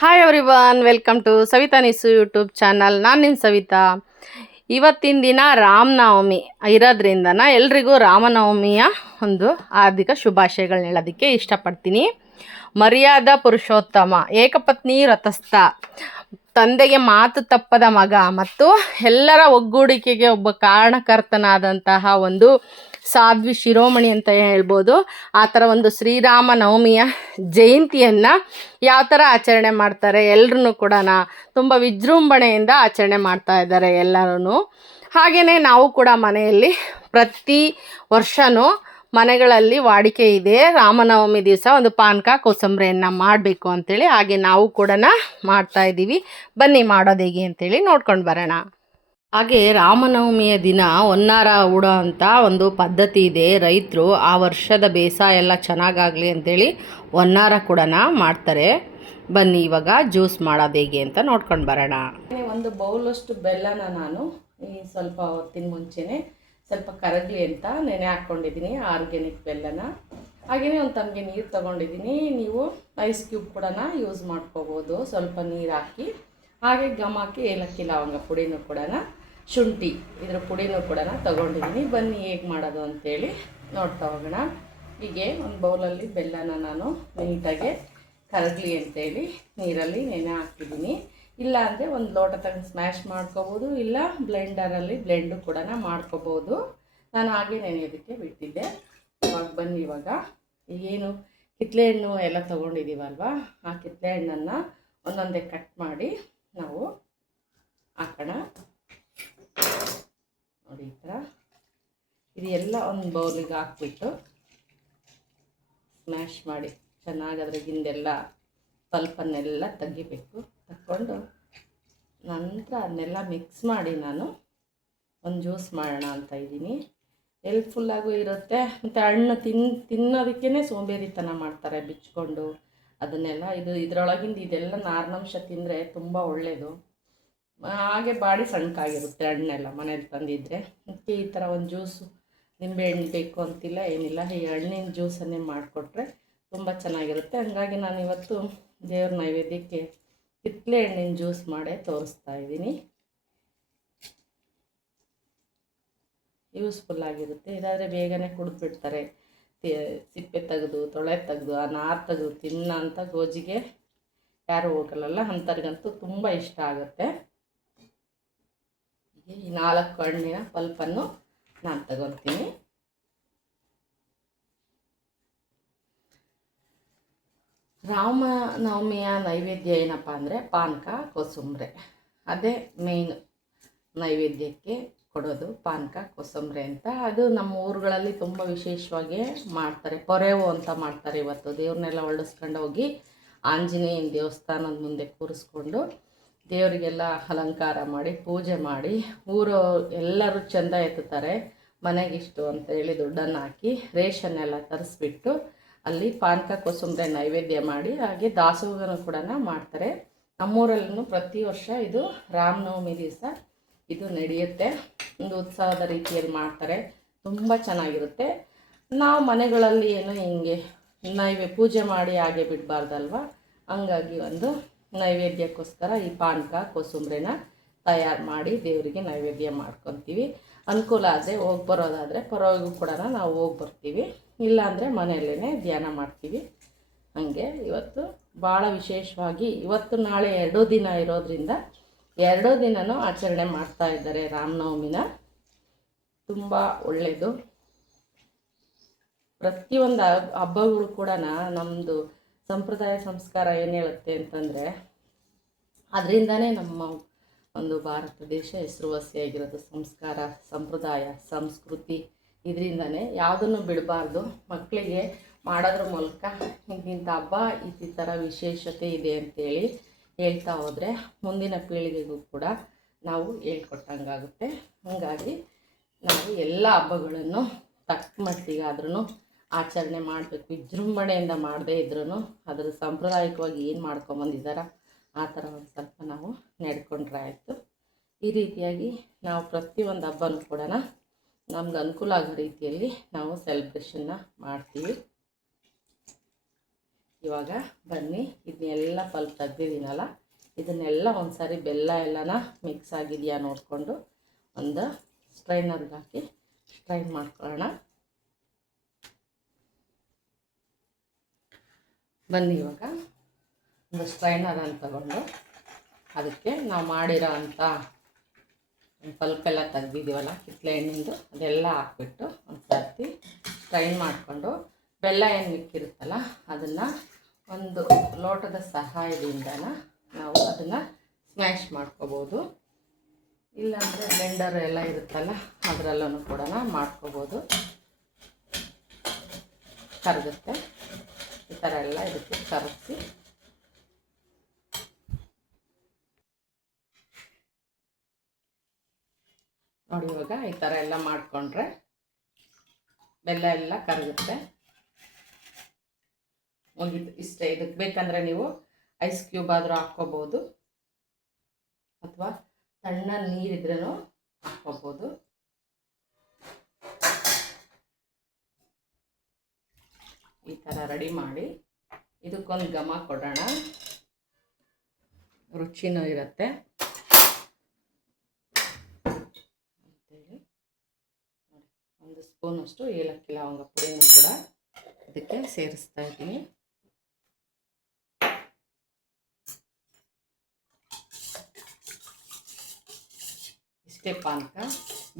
Hi everyone, welcome to Savitha ನಿಸು YouTube channel. ನಾನು ನಿಮ್ಮ ಸವಿತಾ. ಇವತ್ತಿನ ದಿನ ರಾಮನವಮಿ ಇರೋದ್ರಿಂದನ ಎಲ್ರಿಗೂ ರಾಮನವಮಿಯ ಒಂದು ಹಾರ್ದಿಕ ಶುಭಾಶಯಗಳನ್ನ ಹೇಳೋದಕ್ಕೆ ಇಷ್ಟಪಡ್ತೀನಿ. ಮರ್ಯಾದಾ ಪುರುಷೋತ್ತಮ, ಏಕಪತ್ನಿ ವ್ರತಸ್ಥ, ತಂದೆಗೆ ಮಾತು ತಪ್ಪದ ಮಗ ಮತ್ತು ಎಲ್ಲರ ಒಗ್ಗೂಡಿಕೆಗೆ ಒಬ್ಬ ಕಾರಣಕರ್ತನಾದಂತಹ ಒಂದು ಸಾಧ್ವಿ ಶಿರೋಮಣಿ ಅಂತ ಹೇಳ್ಬೋದು. ಆ ಥರ ಒಂದು ಶ್ರೀರಾಮ ನವಮಿಯ ಜಯಂತಿಯನ್ನು ಯಾವ ಥರ ಆಚರಣೆ ಮಾಡ್ತಾರೆ, ಎಲ್ಲರೂ ಕೂಡ ತುಂಬ ವಿಜೃಂಭಣೆಯಿಂದ ಆಚರಣೆ ಮಾಡ್ತಾ ಇದ್ದಾರೆ ಎಲ್ಲರೂ. ಹಾಗೆಯೇ ನಾವು ಕೂಡ ಮನೆಯಲ್ಲಿ ಪ್ರತಿ ವರ್ಷವೂ ಮನೆಗಳಲ್ಲಿ ವಾಡಿಕೆ ಇದೆ, ರಾಮನವಮಿ ದಿವಸ ಒಂದು ಪಾನಕ ಕೋಸಂಬರಿಯನ್ನು ಮಾಡಬೇಕು ಅಂಥೇಳಿ. ಹಾಗೆ ನಾವು ಕೂಡ ಮಾಡ್ತಾಯಿದ್ದೀವಿ. ಬನ್ನಿ ಮಾಡೋದು ಹೇಗೆ ಅಂಥೇಳಿ ನೋಡ್ಕೊಂಡು ಬರೋಣ. ಹಾಗೆ ರಾಮನವಮಿಯ ದಿನ ಹೊನ್ನಾರ ಹೂಡೋ ಅಂತ ಒಂದು ಪದ್ಧತಿ ಇದೆ. ರೈತರು ಆ ವರ್ಷದ ಬೇಸಾಯ ಎಲ್ಲ ಚೆನ್ನಾಗಾಗಲಿ ಅಂಥೇಳಿ ಹೊನ್ನಾರ ಕೂಡ ಮಾಡ್ತಾರೆ. ಬನ್ನಿ ಇವಾಗ ಜ್ಯೂಸ್ ಮಾಡೋದು ಹೇಗೆ ಅಂತ ನೋಡ್ಕೊಂಡು ಬರೋಣ. ಒಂದು ಬೌಲಷ್ಟು ಬೆಲ್ಲನ ನಾನು ಸ್ವಲ್ಪ ಹೊತ್ತಿನ ಮುಂಚೆನೇ ಸ್ವಲ್ಪ ಕರಗಲಿ ಅಂತ ನೆನೆ ಹಾಕ್ಕೊಂಡಿದ್ದೀನಿ, ಆರ್ಗ್ಯಾನಿಕ್ ಬೆಲ್ಲನ. ಹಾಗೆಯೇ ಒಂದು ತಮಗೆ ನೀರು ತೊಗೊಂಡಿದ್ದೀನಿ. ನೀವು ಐಸ್ ಕ್ಯೂಬ್ ಕೂಡ ಯೂಸ್ ಮಾಡ್ಕೋಬೋದು, ಸ್ವಲ್ಪ ನೀರು ಹಾಕಿ. ಹಾಗೆ ಗಮ್ ಹಾಕಿ ಏಲಕ್ಕಿ ಲವಂಗ ಪುಡಿನೂ ಕೂಡ, ಶುಂಠಿ ಇದ್ರ ಪುಡಿನೂ ಕೂಡ ತೊಗೊಂಡಿದ್ದೀನಿ. ಬನ್ನಿ ಹೇಗೆ ಮಾಡೋದು ಅಂಥೇಳಿ ನೋಡ್ತಾ ಹೋಗೋಣ. ಹೀಗೆ ಒಂದು ಬೌಲಲ್ಲಿ ಬೆಲ್ಲನ ನಾನು ನೀಟಾಗಿ ಕರಗಲಿ ಅಂತೇಳಿ ನೀರಲ್ಲಿ ನೆನೆ ಹಾಕ್ತಿದ್ದೀನಿ. ಇಲ್ಲ ಅಂದರೆ ಒಂದು ಲೋಟ ತಗೊಂಡು ಸ್ಮ್ಯಾಶ್ ಮಾಡ್ಕೋಬೋದು, ಇಲ್ಲ ಬ್ಲೆಂಡರಲ್ಲಿ ಬ್ಲೆಂಡು ಕೂಡ ಮಾಡ್ಕೋಬೋದು. ನಾನು ಹಾಗೆ ನೆನೆಯೋದಕ್ಕೆ ಬಿಟ್ಟಿದ್ದೆ. ಬನ್ನಿ ಇವಾಗ ಏನು ಕಿತ್ತಳೆ ಹಣ್ಣು ಎಲ್ಲ ತೊಗೊಂಡಿದ್ದೀವಲ್ವ, ಆ ಕಿತ್ತಳೆ ಹಣ್ಣನ್ನು ಒಂದೊಂದೇ ಕಟ್ ಮಾಡಿ ನಾವು ಹಾಕೋಣ. ನೋಡಿ ಈ ಥರ ಇದೆಲ್ಲ ಒಂದು ಬೌಲಿಗೆ ಹಾಕ್ಬಿಟ್ಟು ಸ್ಮ್ಯಾಶ್ ಮಾಡಿ ಚೆನ್ನಾಗಿ ಅದ್ರಾಗಿಂದೆಲ್ಲ ಪಲ್ಪನ್ನೆಲ್ಲ ತೆಗಿಬೇಕು. ತಕ್ಕೊಂಡು ನಂತರ ಅದನ್ನೆಲ್ಲ ಮಿಕ್ಸ್ ಮಾಡಿ ನಾನು ಒಂದು ಜ್ಯೂಸ್ ಮಾಡೋಣ ಅಂತ ಇದ್ದೀನಿ. ಹೆಲ್ಪ್ಫುಲ್ಲಾಗೂ ಇರುತ್ತೆ, ಮತ್ತು ಹಣ್ಣು ತಿನ್ನೋದಕ್ಕೇ ಸೋಂಬೇರಿತನ ಮಾಡ್ತಾರೆ ಬಿಚ್ಕೊಂಡು ಅದನ್ನೆಲ್ಲ. ಇದರೊಳಗಿಂದ ಇದೆಲ್ಲ ನಾರಿನಂಶ ತಿಂದರೆ ತುಂಬ ಒಳ್ಳೆಯದು. ಹಾಗೆ ಬಾಡಿ ಸಣ್ಣಕ್ಕಾಗಿರುತ್ತೆ ಹಣ್ಣೆಲ್ಲ ಮನೇಲಿ ತಂದಿದ್ದರೆ. ಮತ್ತು ಈ ಥರ ಒಂದು ಜ್ಯೂಸು, ನಿಂಬೆಹಣ್ಣು ಬೇಕು ಅಂತಿಲ್ಲ ಏನಿಲ್ಲ, ಈ ಹಣ್ಣಿನ ಜ್ಯೂಸನ್ನೇ ಮಾಡಿಕೊಟ್ರೆ ತುಂಬ ಚೆನ್ನಾಗಿರುತ್ತೆ. ಹಾಗಾಗಿ ನಾನು ಇವತ್ತು ದೇವ್ರ ನೈವೇದ್ಯಕ್ಕೆ ಕಿತ್ತಳೆ ಹಣ್ಣಿನ ಜ್ಯೂಸ್ ಮಾಡೇ ತೋರಿಸ್ತಾ ಇದ್ದೀನಿ. ಯೂಸ್ಫುಲ್ಲಾಗಿರುತ್ತೆ. ಇದಾದರೆ ಬೇಗನೆ ಕುಡಿದ್ಬಿಡ್ತಾರೆ. ಸಿಪ್ಪೆ ತೆಗೆದು ತೊಳೆ ತೆಗೆದು ಆ ನಾರು ತೆಗೆದು ತಿನ್ನೋ ಅಂಥ ಗೋಜಿಗೆ ಯಾರು ಹೋಗಲ್ಲ, ಅಂಥವ್ರಿಗಂತೂ ತುಂಬ ಇಷ್ಟ ಆಗುತ್ತೆ. ಈ 4 ಹಣ್ಣಿನ ಪಲ್ಪನ್ನು ನಾನು ತಗೊಳ್ತೀನಿ. ರಾಮನವಮಿಯ ನೈವೇದ್ಯ ಏನಪ್ಪ ಅಂದರೆ ಪಾನಕ ಕೋಸಂಬರಿ. ಅದೇ ಮೇಯ್ನ್ ನೈವೇದ್ಯಕ್ಕೆ ಕೊಡೋದು, ಪಾನಕ ಕೋಸಂಬರಿ ಅಂತ. ಅದು ನಮ್ಮ ಊರುಗಳಲ್ಲಿ ತುಂಬ ವಿಶೇಷವಾಗಿ ಮಾಡ್ತಾರೆ. ಪೊರೆವು ಅಂತ ಮಾಡ್ತಾರೆ. ಇವತ್ತು ದೇವ್ರನ್ನೆಲ್ಲ ಹೊರಡಿಸ್ಕೊಂಡು ಹೋಗಿ ಆಂಜನೇಯನ ದೇವಸ್ಥಾನದ ಮುಂದೆ ಕೂರಿಸ್ಕೊಂಡು ದೇವರಿಗೆಲ್ಲ ಅಲಂಕಾರ ಮಾಡಿ ಪೂಜೆ ಮಾಡಿ ಊರು ಎಲ್ಲರೂ ಚೆಂದ ಎತ್ತುತ್ತಾರೆ. ಮನೆಗಿಷ್ಟು ಅಂತೇಳಿ ದುಡ್ಡನ್ನು ಹಾಕಿ ರೇಷನ್ನೆಲ್ಲ ತರಿಸ್ಬಿಟ್ಟು ಅಲ್ಲಿ ಪಾನಕ ಕೋಸಂಬರಿ ನೈವೇದ್ಯ ಮಾಡಿ, ಹಾಗೆ ದಾಸೋಹನೂ ಕೂಡ ಮಾಡ್ತಾರೆ. ನಮ್ಮೂರಲ್ಲೂ ಪ್ರತಿ ವರ್ಷ ಇದು ರಾಮನವಮಿ ದಿವಸ ಇದು ನಡೆಯುತ್ತೆ. ಒಂದು ಉತ್ಸಾಹದ ರೀತಿಯಲ್ಲಿ ಮಾಡ್ತಾರೆ, ತುಂಬ ಚೆನ್ನಾಗಿರುತ್ತೆ. ನಾವು ಮನೆಗಳಲ್ಲಿ ಏನು ಹಿಂಗೆ ಪೂಜೆ ಮಾಡಿ ಹಾಗೆ ಬಿಡಬಾರ್ದಲ್ವ, ಹಂಗಾಗಿ ಒಂದು ನೈವೇದ್ಯಕ್ಕೋಸ್ಕರ ಈ ಪಾನಕ ಕೋಸಂಬರಿನ ತಯಾರು ಮಾಡಿ ದೇವರಿಗೆ ನೈವೇದ್ಯ ಮಾಡ್ಕೊತೀವಿ. ಅನುಕೂಲ ಆದರೆ ಹೋಗಿ ಬರೋದಾದರೆ ಪರವಾಗಿಗೂ ಕೂಡ ನಾವು ಹೋಗಿ ಬರ್ತೀವಿ, ಇಲ್ಲಾಂದರೆ ಮನೆಯಲ್ಲೇ ಧ್ಯಾನ ಮಾಡ್ತೀವಿ. ಹಾಗೆ ಇವತ್ತು ಭಾಳ ವಿಶೇಷವಾಗಿ ಇವತ್ತು ನಾಳೆ 2 ದಿನ ಇರೋದ್ರಿಂದ 2 ದಿನವೂ ಆಚರಣೆ ಮಾಡ್ತಾ ಇದ್ದಾರೆ ರಾಮನವಮಿನ. ತುಂಬ ಒಳ್ಳೆಯದು. ಪ್ರತಿಯೊಂದು ಹಬ್ಬಗಳು ಕೂಡ ನಮ್ಮದು ಸಂಪ್ರದಾಯ ಸಂಸ್ಕಾರ ಏನು ಹೇಳುತ್ತೆ ಅಂತಂದರೆ ಅದರಿಂದನೇ ನಮ್ಮ ಒಂದು ಭಾರತ ದೇಶ ಹೆಸರುವಾಸಿಯಾಗಿರೋದು. ಸಂಸ್ಕಾರ, ಸಂಪ್ರದಾಯ, ಸಂಸ್ಕೃತಿ, ಇದರಿಂದನೇ ಯಾವುದನ್ನು ಬಿಡಬಾರ್ದು. ಮಕ್ಕಳಿಗೆ ಮಾಡೋದ್ರ ಮೂಲಕ ಇಂಥ ಹಬ್ಬ ಈ ಥರ ವಿಶೇಷತೆ ಇದೆ ಅಂತೇಳಿ ಹೇಳ್ತಾ ಹೋದರೆ ಮುಂದಿನ ಪೀಳಿಗೆಗೂ ಕೂಡ ನಾವು ಹೇಳ್ಕೊಟ್ಟಂಗಾಗುತ್ತೆ. ಹಾಗಾಗಿ ನಾವು ಎಲ್ಲ ಹಬ್ಬಗಳನ್ನು ತಕ್ಕ ಮಟ್ಟಿಗಾದ್ರೂ ಆಚರಣೆ ಮಾಡಬೇಕು. ವಿಜೃಂಭಣೆಯಿಂದ ಮಾಡದೇ ಇದ್ರೂ ಅದರ ಸಾಂಪ್ರದಾಯಿಕವಾಗಿ ಏನು ಮಾಡ್ಕೊಂಬಂದಿದ್ದಾರೆ ಆ ಥರ ಒಂದು ಸ್ವಲ್ಪ ನಾವು ನಡ್ಕೊಂಡ್ರೆ ಆಯಿತು. ಈ ರೀತಿಯಾಗಿ ನಾವು ಪ್ರತಿಯೊಂದು ಹಬ್ಬನೂ ಕೂಡ ನಮ್ಗೆ ಅನುಕೂಲ ಆಗೋ ರೀತಿಯಲ್ಲಿ ನಾವು ಸೆಲೆಬ್ರೇಷನ್ನ ಮಾಡ್ತೀವಿ. ಇವಾಗ ಬನ್ನಿ ಇದನ್ನೆಲ್ಲ ಸ್ವಲ್ಪ ತೆಗ್ದಿದ್ದೀನಲ್ಲ, ಇದನ್ನೆಲ್ಲ ಒಂದು ಸಾರಿ ಬೆಲ್ಲ ಎಲ್ಲನ ಮಿಕ್ಸ್ ಆಗಿದೆಯಾ ನೋಡಿಕೊಂಡು ಒಂದು ಸ್ಟ್ರೈನರ್ಗೆ ಹಾಕಿ ಸ್ಟ್ರೈನ್ ಮಾಡ್ಕೊಳ್ಳೋಣ. ಬನ್ನಿ ಇವಾಗ ಒಂದು ಸ್ಟ್ರೈನರನ್ನು ತಗೊಂಡು ಅದಕ್ಕೆ ನಾವು ಮಾಡಿರೋ ಅಂಥ ಪಲ್ಪೆಲ್ಲ ತೆಗ್ದಿದ್ದೀವಲ್ಲ ಕಿತ್ತಳೆ ಹಣ್ಣಿಂದು ಅದೆಲ್ಲ ಹಾಕ್ಬಿಟ್ಟು ಒಂದು ಸರ್ತಿ ಸ್ಟ್ರೈನ್ ಮಾಡಿಕೊಂಡು ಬೆಲ್ಲ ಏನು ಮಿಕ್ಕಿರುತ್ತಲ್ಲ ಅದನ್ನು ಒಂದು ಲೋಟದ ಸಹಾಯದಿಂದ ನಾವು ಅದನ್ನು ಸ್ಮ್ಯಾಶ್ ಮಾಡ್ಕೋಬೋದು. ಇಲ್ಲಾಂದರೆ ಬ್ಲೆಂಡರ್ ಎಲ್ಲ ಇರುತ್ತಲ್ಲ ಅದರಲ್ಲೂ ಕೂಡ ಮಾಡ್ಕೋಬೋದು. ಕರಗುತ್ತೆ ಈ ಥರ ಎಲ್ಲ ಇದಕ್ಕೆ ಕರಗಿಸಿ ನೋಡಿ. ಇವಾಗ ಈ ಥರ ಎಲ್ಲ ಮಾಡಿಕೊಂಡ್ರೆ ಬೆಲ್ಲ ಎಲ್ಲ ಕರಗುತ್ತೆ. ಮುಗಿತು ಇಷ್ಟೇ. ಇದಕ್ಕೆ ಬೇಕಂದರೆ ನೀವು ಐಸ್ ಕ್ಯೂಬ್ ಆದರೂ ಹಾಕ್ಕೋಬೋದು ಅಥವಾ ತಣ್ಣ ನೀರಿದ್ರೂ ಹಾಕ್ಕೋಬೋದು. ಈ ಥರ ರೆಡಿ ಮಾಡಿ ಇದಕ್ಕೊಂದು ಘಮ ಕೊಡೋಣ, ರುಚಿನೂ ಇರುತ್ತೆ ಅಂತೇಳಿ. ಒಂದು ಸ್ಪೂನಷ್ಟು ಏಲಕ್ಕಿ ಲವಂಗ ಪುಡಿನೂ ಕೂಡ ಅದಕ್ಕೆ ಸೇರಿಸ್ತಾ ಇದ್ದೀನಿ. ಇಷ್ಟೇ ಪಾನಕ.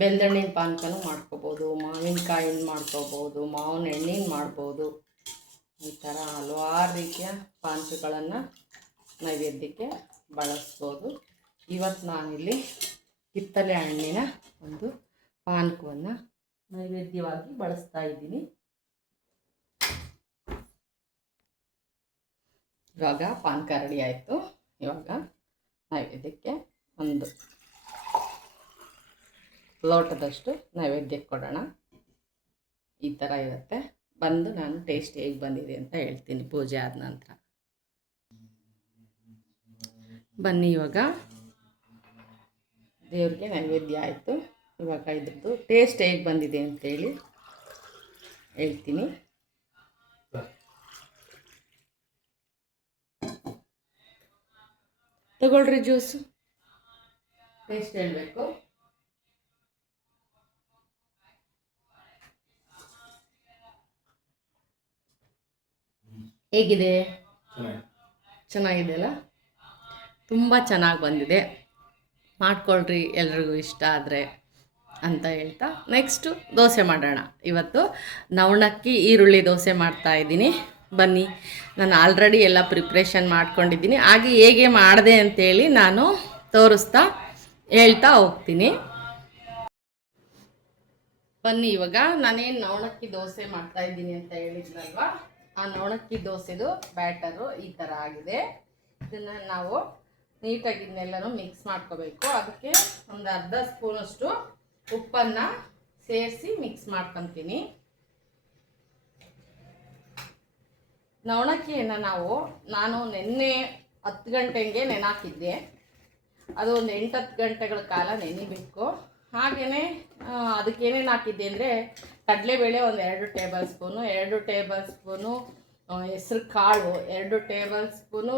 ಬೆಲ್ದಣ್ಣಿನ ಪಾನಕನೂ ಮಾಡ್ಕೋಬೋದು, ಮಾವಿನಕಾಯಿನ ಮಾಡ್ಕೋಬೋದು, ಮಾವಿನ ಎಣ್ಣಿನ ಮಾಡ್ಬೋದು. ಈ ಥರ ಹಲವಾರು ರೀತಿಯ ಪಾನಕಗಳನ್ನು ನೈವೇದ್ಯಕ್ಕೆ ಬಳಸ್ಬೋದು. ಇವತ್ತು ನಾನಿಲ್ಲಿ ಕಿತ್ತಳೆ ಹಣ್ಣಿನ ಒಂದು ಪಾನಕವನ್ನು ನೈವೇದ್ಯವಾಗಿ ಬಳಸ್ತಾ ಇದ್ದೀನಿ. ಇವಾಗ ಪಾನಕ ರೆಡಿ ಆಯಿತು. ಇವಾಗ ನೈವೇದ್ಯಕ್ಕೆ ಒಂದು ಲೋಟದಷ್ಟು ನೈವೇದ್ಯಕ್ಕೆ ಕೊಡೋಣ. ಈ ಥರ ಇರುತ್ತೆ. ಬಂದು ನಾನು ಟೇಸ್ಟ್ ಹೇಗೆ ಬಂದಿದೆ ಅಂತ ಹೇಳ್ತೀನಿ ಪೂಜೆ ಆದ ನಂತರ. ಬನ್ನಿ ಇವಾಗ ದೇವ್ರಿಗೆ ನೈವೇದ್ಯ ಆಯಿತು. ಇವಾಗ ಇದ್ರದ್ದು ಟೇಸ್ಟ್ ಹೇಗೆ ಬಂದಿದೆ ಅಂತೇಳಿ ಹೇಳ್ತೀನಿ. ತಗೊಳ್ರಿ ಜ್ಯೂಸು, ಟೇಸ್ಟ್ ಹೇಳಬೇಕು. ಹೇಗಿದೆ? ಚೆನ್ನಾಗಿದೆ ಅಲ್ಲ? ತುಂಬ ಚೆನ್ನಾಗಿ ಬಂದಿದೆ. ಮಾಡ್ಕೊಳ್ರಿ ಎಲ್ರಿಗೂ ಇಷ್ಟ ಆದರೆ ಅಂತ ಹೇಳ್ತಾ ನೆಕ್ಸ್ಟು ದೋಸೆ ಮಾಡೋಣ. ಇವತ್ತು ನವಣಕ್ಕಿ ಈರುಳ್ಳಿ ದೋಸೆ ಮಾಡ್ತಾಯಿದ್ದೀನಿ. ಬನ್ನಿ, ನಾನು ಆಲ್ರೆಡಿ ಎಲ್ಲ ಪ್ರಿಪ್ರೇಷನ್ ಮಾಡ್ಕೊಂಡಿದ್ದೀನಿ. ಹಾಗೆ ಹೇಗೆ ಮಾಡಿದೆ ಅಂತೇಳಿ ನಾನು ತೋರಿಸ್ತಾ ಹೇಳ್ತಾ ಹೋಗ್ತೀನಿ. ಬನ್ನಿ, ಇವಾಗ ನಾನೇನು ನವಣಕ್ಕಿ ದೋಸೆ ಮಾಡ್ತಾಯಿದ್ದೀನಿ ಅಂತ ಹೇಳಿದ್ನಲ್ವ, ಆ ನವಣಕ್ಕಿ ದೋಸೆದು ಬ್ಯಾಟರು ಈ ಥರ ಆಗಿದೆ. ಇದನ್ನು ನಾವು ನೀಟಾಗಿ ಇದನ್ನೆಲ್ಲನೂ ಮಿಕ್ಸ್ ಮಾಡ್ಕೋಬೇಕು. ಅದಕ್ಕೆ ಒಂದು ಅರ್ಧ ಸ್ಪೂನಷ್ಟು ಉಪ್ಪನ್ನು ಸೇರಿಸಿ ಮಿಕ್ಸ್ ಮಾಡ್ಕೊತೀನಿ. ನವಣಕ್ಕಿಯನ್ನು ನಾನು ನಿನ್ನೆ 10 ಗಂಟೆಗೆ ನೆನಾಕಿದ್ದೆ. ಅದು ಒಂದು 8-10 ಗಂಟೆಗಳ ಕಾಲ ನೆನಿಬೇಕು. ಹಾಗೆಯೇ ಅದಕ್ಕೇನೇನು ಹಾಕಿದ್ದೆ ಅಂದರೆ ಕಡಲೆಬೇಳೆ ಒಂದು 2 ಟೇಬಲ್ ಸ್ಪೂನು, 2 ಟೇಬಲ್ ಸ್ಪೂನು ಹೆಸ್ರು ಕಾಳು, 2 ಟೇಬಲ್ ಸ್ಪೂನು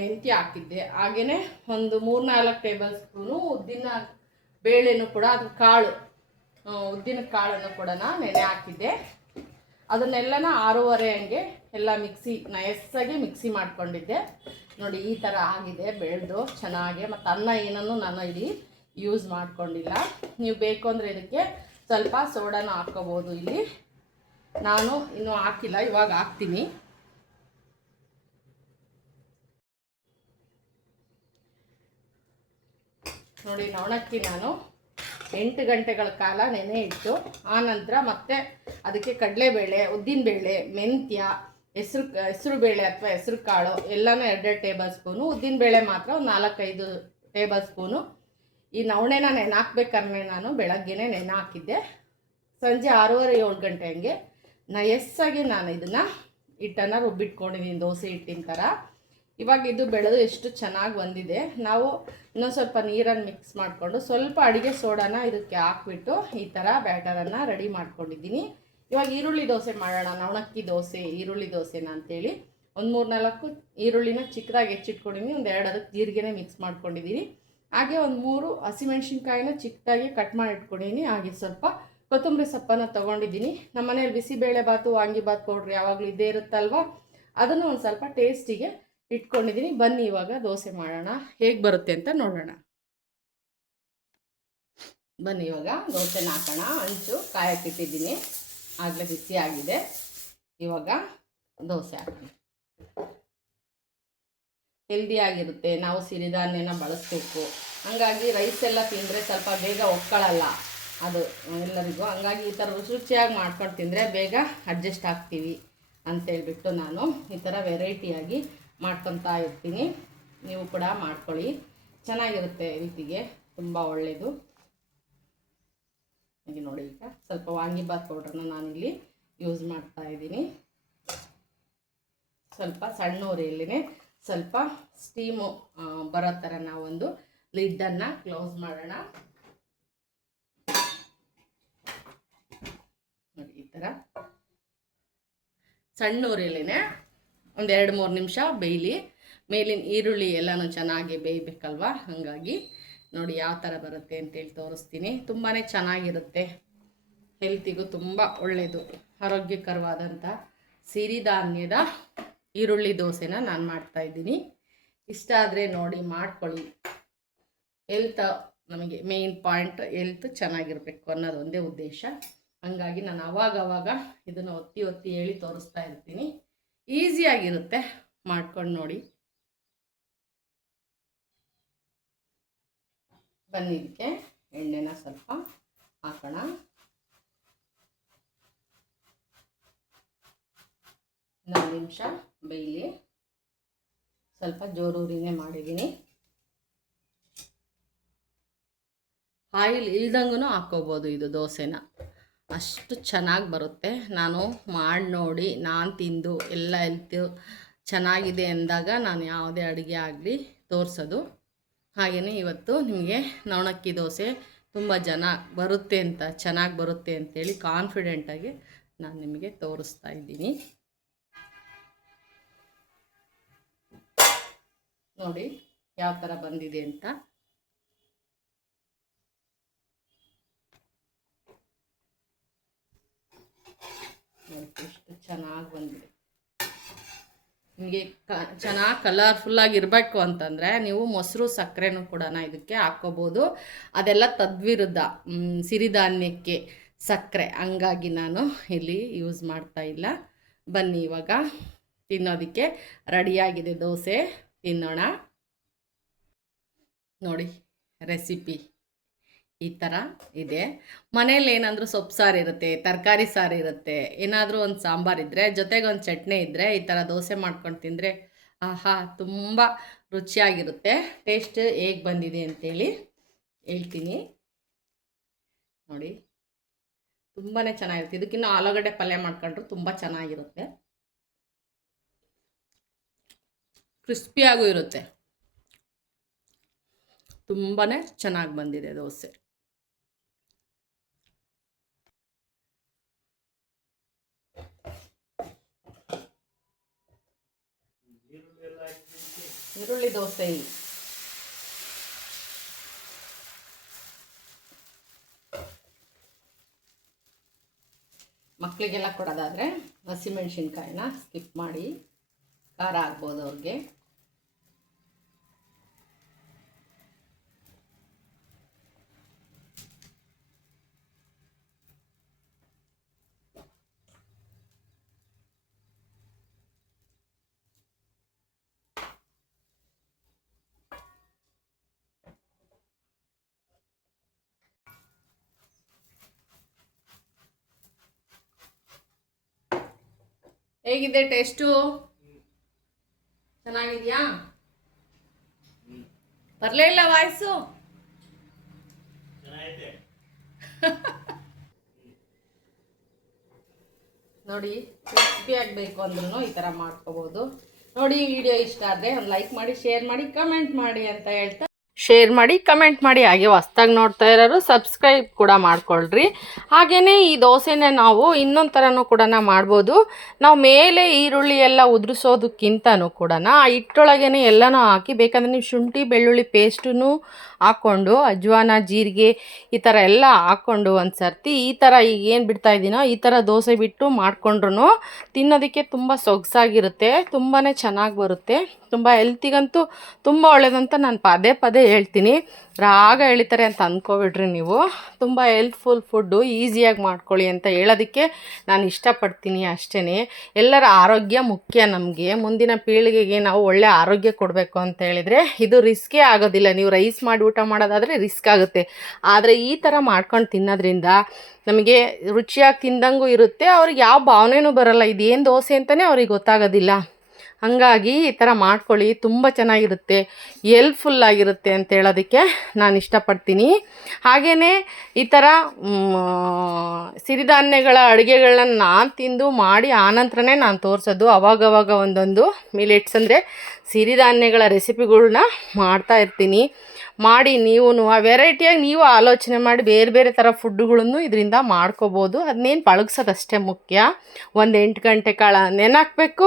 ಮೆಂತ್ಯ ಹಾಕಿದ್ದೆ. ಹಾಗೆಯೇ ಒಂದು 3-4 ಟೇಬಲ್ ಸ್ಪೂನು ಉದ್ದಿನ ಬೇಳೆನೂ ಕೂಡ, ಅದು ಕಾಳು ಉದ್ದಿನ ಕಾಳನ್ನು ಕೂಡ ನೆನೆ ಹಾಕಿದ್ದೆ. ಅದನ್ನೆಲ್ಲನ 6:30 ಹಂಗೆ ಎಲ್ಲ ನಯಸ್ಸಾಗಿ ಮಿಕ್ಸಿ ಮಾಡ್ಕೊಂಡಿದ್ದೆ. ನೋಡಿ ಈ ಥರ ಆಗಿದೆ, ಬೆಳೆದು ಚೆನ್ನಾಗೆ. ಮತ್ತು ಅನ್ನ ಏನನ್ನು ನಾನು ಇಲ್ಲಿ ಯೂಸ್ ಮಾಡ್ಕೊಂಡಿಲ್ಲ. ನೀವು ಬೇಕು ಅಂದರೆ ಇದಕ್ಕೆ ಸ್ವಲ್ಪ ಸೋಡಾನ ಹಾಕ್ಕೋಬೋದು. ಇಲ್ಲಿ ನಾನು ಇನ್ನೂ ಹಾಕಿಲ್ಲ, ಇವಾಗ ಹಾಕ್ತೀನಿ. ನೋಡಿ, ನವಣಕ್ಕಿ ನಾನು 8 ಗಂಟೆಗಳ ಕಾಲ ನೆನೆ ಇಟ್ಟು ಆನಂತರ ಮತ್ತೆ ಅದಕ್ಕೆ ಕಡಲೆಬೇಳೆ, ಉದ್ದಿನಬೇಳೆ, ಮೆಂತ್ಯ, ಹೆಸರು ಬೇಳೆ ಅಥವಾ ಹೆಸರು ಕಾಳು ಎಲ್ಲನೂ 2 ಟೇಬಲ್ ಸ್ಪೂನು, ಉದ್ದಿನಬೇಳೆ ಮಾತ್ರ ಒಂದು 4-5 ಟೇಬಲ್ ಸ್ಪೂನು. ಈ ನವಣೆನ ನೆನೆ ಹಾಕ್ಬೇಕಾದ್ರೆ ನಾನು ಬೆಳಗ್ಗೆನೇ ನೆನೆ ಹಾಕಿದ್ದೆ. ಸಂಜೆ 6:30-7 ಗಂಟೆ ಹಂಗೆ ನಯಸ್ಸಾಗಿ ನಾನು ಇದನ್ನು ಹಿಟ್ಟನ್ನು ರುಬ್ಬಿಟ್ಕೊಂಡಿದ್ದೀನಿ, ದೋಸೆ ಹಿಟ್ಟಿನ ಥರ. ಇವಾಗ ಇದು ಬೆಳೆದು ಎಷ್ಟು ಚೆನ್ನಾಗಿ ಬಂದಿದೆ. ನಾವು ಇನ್ನೊಂದು ಸ್ವಲ್ಪ ನೀರನ್ನು ಮಿಕ್ಸ್ ಮಾಡಿಕೊಂಡು ಸ್ವಲ್ಪ ಅಡುಗೆ ಸೋಡಾನ ಇದಕ್ಕೆ ಹಾಕ್ಬಿಟ್ಟು ಈ ಥರ ಬ್ಯಾಟರನ್ನು ರೆಡಿ ಮಾಡ್ಕೊಂಡಿದ್ದೀನಿ. ಇವಾಗ ಈರುಳ್ಳಿ ದೋಸೆ ಮಾಡೋಣ, ನವಣಕ್ಕಿ ದೋಸೆ ಈರುಳ್ಳಿ ದೋಸೆನ ಅಂತೇಳಿ ಒಂದು 3-4 ಈರುಳ್ಳಿನ ಚಿಕ್ಕದಾಗಿ ಹೆಚ್ಚಿಟ್ಕೊಂಡಿದ್ದೀನಿ. ಒಂದು 2 ಅದಕ್ಕೆ ಜೀರಿಗೆನೇ ಮಿಕ್ಸ್ ಮಾಡ್ಕೊಂಡಿದ್ದೀನಿ. ಹಾಗೆ ಒಂದು 3 ಹಸಿಮೆಣ್ಸಿನ್ಕಾಯಿನ ಚಿಕ್ಕದಾಗಿ ಕಟ್ ಮಾಡಿ ಇಟ್ಕೊಂಡಿದ್ದೀನಿ. ಹಾಗೆ ಸ್ವಲ್ಪ ಕೊತ್ತಂಬರಿ ಸೊಪ್ಪನ್ನು ತೊಗೊಂಡಿದ್ದೀನಿ. ನಮ್ಮ ಮನೇಲಿ ಬಿಸಿಬೇಳೆ ಬಾತು ವಾಂಗಿಬಾತ್ ಪೌಡ್ರ್ ಯಾವಾಗಲೂ ಇದ್ದೇ ಇರುತ್ತಲ್ವ, ಅದನ್ನು ಒಂದು ಸ್ವಲ್ಪ ಟೇಸ್ಟಿಗೆ ಇಟ್ಕೊಂಡಿದ್ದೀನಿ. ಬನ್ನಿ ಇವಾಗ ದೋಸೆ ಮಾಡೋಣ, ಹೇಗೆ ಬರುತ್ತೆ ಅಂತ ನೋಡೋಣ. ಬನ್ನಿ ಇವಾಗ ದೋಸೆನ ಹಾಕೋಣ. ಹಂಚು ಕಾಯಕ್ಕಿಟ್ಟಿದ್ದೀನಿ, ಆಗಲೇ ಬಿಸಿ ಆಗಿದೆ. ಇವಾಗ ದೋಸೆ ಹಾಕೋಣ. ಹೆಲ್ದಿಯಾಗಿರುತ್ತೆ, ನಾವು ಸಿರಿಧಾನ್ಯನ ಬಳಸಬೇಕು. ಹಂಗಾಗಿ ರೈಸ್ ಎಲ್ಲ ತಿಂದರೆ ಸ್ವಲ್ಪ ಬೇಗ ಒಕ್ಕೊಳ್ಳಲ್ಲ ಅದು ಎಲ್ಲರಿಗೂ. ಹಂಗಾಗಿ ಈ ಥರ ರುಚಿಯಾಗಿ ಮಾಡ್ಕೊಂಡು ತಿಂದರೆ ಬೇಗ ಅಡ್ಜಸ್ಟ್ ಆಗ್ತೀವಿ ಅಂತೇಳ್ಬಿಟ್ಟು ನಾನು ಈ ಥರ ವೆರೈಟಿಯಾಗಿ ಮಾಡ್ಕೊತಾ ಇರ್ತೀನಿ. ನೀವು ಕೂಡ ಮಾಡ್ಕೊಳ್ಳಿ, ಚೆನ್ನಾಗಿರುತ್ತೆ, ಹೆಲ್ತಿಗೆ ತುಂಬ ಒಳ್ಳೆಯದು. ಹಾಗೆ ನೋಡಿ, ಈಗ ಸ್ವಲ್ಪ ವಾಂಗಿಬಾತ್ ಪೌಡ್ರನ್ನ ನಾನಿಲ್ಲಿ ಯೂಸ್ ಮಾಡ್ತಾ ಇದ್ದೀನಿ. ಸ್ವಲ್ಪ ಸಣ್ಣ ಉರಿಯಲ್ಲಿನೇ ಸ್ವಲ್ಪ ಸ್ಟೀಮು ಬರೋ ಥರ ನಾವೊಂದು ಲಿಡ್ಡನ್ನು ಕ್ಲೋಸ್ ಮಾಡೋಣ. ನೋಡಿ, ಈ ಥರ ಸಣ್ಣ ಉರಿಯಲ್ಲಿನೇ ಒಂದು 2-3 ನಿಮಿಷ ಬೇಯಲಿ. ಮೇಲಿನ ಈರುಳ್ಳಿ ಎಲ್ಲನೂ ಚೆನ್ನಾಗಿ ಬೇಯಬೇಕಲ್ವ, ಹಾಗಾಗಿ ನೋಡಿ ಯಾವ ಥರ ಬರುತ್ತೆ ಅಂತೇಳಿ ತೋರಿಸ್ತೀನಿ. ತುಂಬಾ ಚೆನ್ನಾಗಿರುತ್ತೆ, ಹೆಲ್ತಿಗೂ ತುಂಬ ಒಳ್ಳೆಯದು. ಆರೋಗ್ಯಕರವಾದಂಥ ಸಿರಿಧಾನ್ಯದ ಈರುಳ್ಳಿ ದೋಸೆನ ನಾನು ಮಾಡ್ತಾಯಿದ್ದೀನಿ. ಇಷ್ಟ ಆದರೆ ನೋಡಿ ಮಾಡ್ಕೊಳ್ಳಿ. ಹೆಲ್ತ್ ನಮಗೆ ಮೇಯ್ನ್ ಪಾಯಿಂಟ್, ಹೆಲ್ತ್ ಚೆನ್ನಾಗಿರಬೇಕು ಅನ್ನೋದೊಂದೇ ಉದ್ದೇಶ. ಹಾಗಾಗಿ ನಾನು ಅವಾಗವಾಗ ಇದನ್ನು ಒತ್ತಿ ಒತ್ತಿ ಹೇಳಿ ತೋರಿಸ್ತಾ ಇರ್ತೀನಿ. ಈಸಿಯಾಗಿರುತ್ತೆ, ಮಾಡ್ಕೊಂಡು ನೋಡಿ. ಬನ್ನಿ, ಇದಕ್ಕೆ ಎಣ್ಣೆನ ಸ್ವಲ್ಪ ಹಾಕೋಣ. ಒಂದು ನಿಮಿಷ ಬೇಯಲಿ. ಸ್ವಲ್ಪ ಜೋರೂರಿನೇ ಮಾಡಿದ್ದೀನಿ. ಆಯಿಲ್ ಇಲ್ದಂಗೂ ಹಾಕ್ಕೋಬೋದು ಇದು ದೋಸೆನ, ಅಷ್ಟು ಚೆನ್ನಾಗಿ ಬರುತ್ತೆ. ನಾನು ಮಾಡಿ ನೋಡಿ, ನಾನು ತಿಂದು ಎಲ್ಲ ಹೆಲ್ತು ಚೆನ್ನಾಗಿದೆ ಅಂದಾಗ ನಾನು ಯಾವುದೇ ಅಡುಗೆ ಆಗಲಿ ತೋರಿಸೋದು. ಹಾಗೆಯೇ ಇವತ್ತು ನಿಮಗೆ ನವಣಕ್ಕಿ ದೋಸೆ ತುಂಬ ಜನ ಬರುತ್ತೆ ಅಂತ, ಚೆನ್ನಾಗಿ ಬರುತ್ತೆ ಅಂತೇಳಿ ಕಾನ್ಫಿಡೆಂಟಾಗಿ ನಾನು ನಿಮಗೆ ತೋರಿಸ್ತಾ ಇದ್ದೀನಿ. ನೋಡಿ ಯಾವ ಥರ ಬಂದಿದೆ ಅಂತ. ಎಷ್ಟು ಚೆನ್ನಾಗಿ ಬಂದಿದೆ. ನಿಮಗೆ ಚೆನ್ನಾಗಿ ಕಲರ್ಫುಲ್ಲಾಗಿರಬೇಕು ಅಂತಂದರೆ ನೀವು ಮೊಸರು ಸಕ್ಕರೆನೂ ಕೂಡ ಇದಕ್ಕೆ ಹಾಕ್ಕೋಬೋದು. ಅದೆಲ್ಲ ತದ್ವಿರುದ್ಧ ಸಿರಿಧಾನ್ಯಕ್ಕೆ ಸಕ್ಕರೆ, ಹಂಗಾಗಿ ನಾನು ಇಲ್ಲಿ ಯೂಸ್ ಮಾಡ್ತಾ ಇಲ್ಲ. ಬನ್ನಿ ಇವಾಗ ತಿನ್ನೋದಕ್ಕೆ ರೆಡಿಯಾಗಿದೆ ದೋಸೆ, ತಿನ್ನೋಣ. ನೋಡಿ ರೆಸಿಪಿ ಈ ಥರ ಇದೆ. ಮನೇಲಿ ಏನಾದರೂ ಸೊಪ್ಪು ಸಾರು ಇರುತ್ತೆ, ತರಕಾರಿ ಸಾರು ಇರುತ್ತೆ, ಏನಾದರೂ ಒಂದು ಸಾಂಬಾರಿದ್ದರೆ, ಜೊತೆಗೆ ಒಂದು ಚಟ್ನಿ ಇದ್ದರೆ ಈ ಥರ ದೋಸೆ ಮಾಡ್ಕೊಂಡು ತಿಂದರೆ ಆಹಾ ತುಂಬ ರುಚಿಯಾಗಿರುತ್ತೆ. ಟೇಸ್ಟ್ ಹೇಗೆ ಬಂದಿದೆ ಅಂತೇಳಿ ಹೇಳ್ತೀನಿ ನೋಡಿ. ತುಂಬಾ ಚೆನ್ನಾಗಿರುತ್ತೆ. ಇದಕ್ಕಿಂತ ಆಲೂಗಡ್ಡೆ ಪಲ್ಯ ಮಾಡ್ಕೊಂಡ್ರು ತುಂಬ ಚೆನ್ನಾಗಿರುತ್ತೆ, ಕ್ರಿಸ್ಪಿಯಾಗೂ ಇರುತ್ತೆ. ತುಂಬಾ ಚೆನ್ನಾಗಿ ಬಂದಿದೆ ದೋಸೆ. ಈರುಳ್ಳಿ ದೋಸೆ ಮಕ್ಕಳಿಗೆಲ್ಲ ಕೊಡೋದಾದರೆ ಹಸಿಮೆಣ್ಸಿನ್ಕಾಯಿನ ಸ್ಕಿಪ್ ಮಾಡಿ, ಖಾರ ಆಗ್ಬೋದು ಅವ್ರಿಗೆ. ಹೇಗಿದೆ ಟೇಸ್ಟು? ಚೆನ್ನಾಗಿದೆಯಾ? ಬರಲೇ ಇಲ್ಲ ವಾಯ್ಸು? ನೋಡಿ, ಕ್ರಿಸ್ಪಿ ಆಗಬೇಕು ಅಂದ್ರೂ ಈ ಥರ ಮಾಡ್ಕೋಬೋದು. ನೋಡಿ, ವಿಡಿಯೋ ಇಷ್ಟ ಆದರೆ ಒಂದು ಲೈಕ್ ಮಾಡಿ, ಶೇರ್ ಮಾಡಿ, ಕಮೆಂಟ್ ಮಾಡಿ ಅಂತ ಹೇಳ್ತಾ ಶೇರ್ ಮಾಡಿ, ಕಮೆಂಟ್ ಮಾಡಿ. ಹಾಗೆ ಹೊಸ್ದಾಗಿ ನೋಡ್ತಾ ಇರೋರು ಸಬ್ಸ್ಕ್ರೈಬ್ ಕೂಡ ಮಾಡ್ಕೊಳ್ರಿ. ಹಾಗೆಯೇ ಈ ದೋಸೆನ ನಾವು ಇನ್ನೊಂದು ಥರನೂ ಕೂಡ ಮಾಡ್ಬೋದು. ನಾವು ಮೇಲೆ ಈರುಳ್ಳಿ ಎಲ್ಲ ಉದುರಿಸೋದಕ್ಕಿಂತನೂ ಕೂಡ ಆ ಹಿಟ್ಟೊಳಗೇ ಎಲ್ಲನೂ ಹಾಕಿ, ಬೇಕಂದರೆ ನೀವು ಶುಂಠಿ ಬೆಳ್ಳುಳ್ಳಿ ಪೇಸ್ಟನ್ನು ಹಾಕ್ಕೊಂಡು, ಅಜ್ವಾನ ಜೀರಿಗೆ ಈ ಥರ ಎಲ್ಲ ಹಾಕ್ಕೊಂಡು ಒಂದು ಸರ್ತಿ ಈ ಥರ ಈಗ ಏನು ಬಿಡ್ತಾ ಇದ್ದೀನೋ ಈ ಥರ ದೋಸೆ ಬಿಟ್ಟು ಮಾಡಿಕೊಂಡ್ರು ತಿನ್ನೋದಕ್ಕೆ ತುಂಬ ಸೊಗಸಾಗಿರುತ್ತೆ, ತುಂಬಾ ಚೆನ್ನಾಗಿ ಬರುತ್ತೆ. ತುಂಬ ಹೆಲ್ತಿಗಂತೂ ತುಂಬ ಒಳ್ಳೆಯದಂತ ನಾನು ಪದೇ ಪದೇ ಹೇಳ್ತೀನಿ. ರಾಗ ಎಳಿತಾರೆ ಅಂತ ಅಂದ್ಕೊಬಿಡ್ರಿ ನೀವು. ತುಂಬ ಹೆಲ್ತ್ಫುಲ್ ಫುಡ್ಡು, ಈಸಿಯಾಗಿ ಮಾಡ್ಕೊಳ್ಳಿ ಅಂತ ಹೇಳೋದಕ್ಕೆ ನಾನು ಇಷ್ಟಪಡ್ತೀನಿ ಅಷ್ಟೇ. ಎಲ್ಲರ ಆರೋಗ್ಯ ಮುಖ್ಯ ನಮಗೆ. ಮುಂದಿನ ಪೀಳಿಗೆಗೆ ನಾವು ಒಳ್ಳೆ ಆರೋಗ್ಯ ಕೊಡಬೇಕು ಅಂತ ಹೇಳಿದರೆ ಇದು ರಿಸ್ಕೇ ಆಗೋದಿಲ್ಲ. ನೀವು ರೈಸ್ ಮಾಡಿ ಊಟ ಮಾಡೋದಾದರೆ ರಿಸ್ಕ್ ಆಗುತ್ತೆ. ಆದರೆ ಈ ಥರ ಮಾಡ್ಕೊಂಡು ತಿನ್ನೋದ್ರಿಂದ ನಮಗೆ ರುಚಿಯಾಗಿ ತಿಂದಂಗೂ ಇರುತ್ತೆ. ಅವ್ರಿಗೆ ಯಾವ ಭಾವನೆನೂ ಬರೋಲ್ಲ, ಇದೇನು ದೋಸೆ ಅಂತಲೇ ಅವ್ರಿಗೆ ಗೊತ್ತಾಗೋದಿಲ್ಲ. ಹಾಗಾಗಿ ಈ ಥರ ಮಾಡ್ಕೊಳ್ಳಿ, ತುಂಬ ಚೆನ್ನಾಗಿರುತ್ತೆ, ಹೆಲ್ಪ್ಫುಲ್ಲಾಗಿರುತ್ತೆ ಅಂತ ಹೇಳೋದಕ್ಕೆ ನಾನು ಇಷ್ಟಪಡ್ತೀನಿ. ಹಾಗೆಯೇ ಈ ಥರ ಸಿರಿಧಾನ್ಯಗಳ ಅಡುಗೆಗಳನ್ನ ನಾನು ತಿಂದು ಮಾಡಿ ಆನಂತರನೇ ನಾನು ತೋರಿಸೋದು. ಅವಾಗವಾಗ ಒಂದೊಂದು ಮಿಲೆಟ್ಸ್ ಅಂದರೆ ಸಿರಿಧಾನ್ಯಗಳ ರೆಸಿಪಿಗಳ್ನ ಮಾಡ್ತಾಯಿರ್ತೀನಿ. ಮಾಡಿ ನೀವು ಆ ವೆರೈಟಿಯಾಗಿ ನೀವು ಆಲೋಚನೆ ಮಾಡಿ ಬೇರೆ ಬೇರೆ ಥರ ಫುಡ್ಡುಗಳನ್ನು ಇದರಿಂದ ಮಾಡ್ಕೋಬೋದು. ಅದನ್ನೇನು ಪಳಗ್ಸೋದಷ್ಟೇ ಮುಖ್ಯ. ಒಂದು 8 ಗಂಟೆ ಕಾಲ ನೆನಾಕಬೇಕು,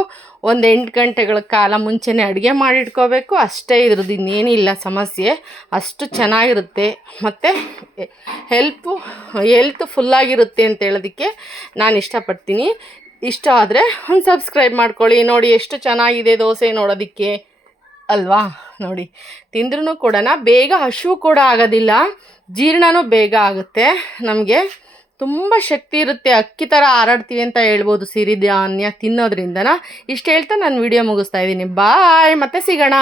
ಒಂದು 8 ಗಂಟೆಗಳ ಕಾಲ ಮುಂಚೆನೇ ಅಡುಗೆ ಮಾಡಿಟ್ಕೋಬೇಕು ಅಷ್ಟೇ. ಇದ್ರದ್ದು ಇನ್ನೇನಿಲ್ಲ ಸಮಸ್ಯೆ. ಅಷ್ಟು ಚೆನ್ನಾಗಿರುತ್ತೆ ಮತ್ತು ಹೆಲ್ತ್ ಫುಲ್ಲಾಗಿರುತ್ತೆ ಅಂತ ಹೇಳೋದಕ್ಕೆ ನಾನು ಇಷ್ಟಪಡ್ತೀನಿ. ಇಷ್ಟ ಆದರೆ ಒಂದು ಸಬ್ಸ್ಕ್ರೈಬ್ ಮಾಡ್ಕೊಳ್ಳಿ. ನೋಡಿ ಎಷ್ಟು ಚೆನ್ನಾಗಿದೆ ದೋಸೆ ನೋಡೋದಕ್ಕೆ ಅಲ್ವಾ. ನೋಡಿ ತಿಂದ್ರೂ ಕೂಡ ಬೇಗ ಹಸಿವು ಕೂಡ ಆಗೋದಿಲ್ಲ, ಜೀರ್ಣನೂ ಬೇಗ ಆಗುತ್ತೆ. ನಮಗೆ ತುಂಬ ಶಕ್ತಿ ಇರುತ್ತೆ, ಅಕ್ಕಿ ಥರ ಹಾರಾಡ್ತೀವಿ ಅಂತ ಹೇಳ್ಬೋದು ಸಿರಿಧಾನ್ಯ ತಿನ್ನೋದ್ರಿಂದನ. ಇಷ್ಟು ಹೇಳ್ತಾ ನಾನು ವಿಡಿಯೋ ಮುಗಿಸ್ತಾ ಇದ್ದೀನಿ. ಬಾಯ್, ಮತ್ತೆ ಸಿಗೋಣ.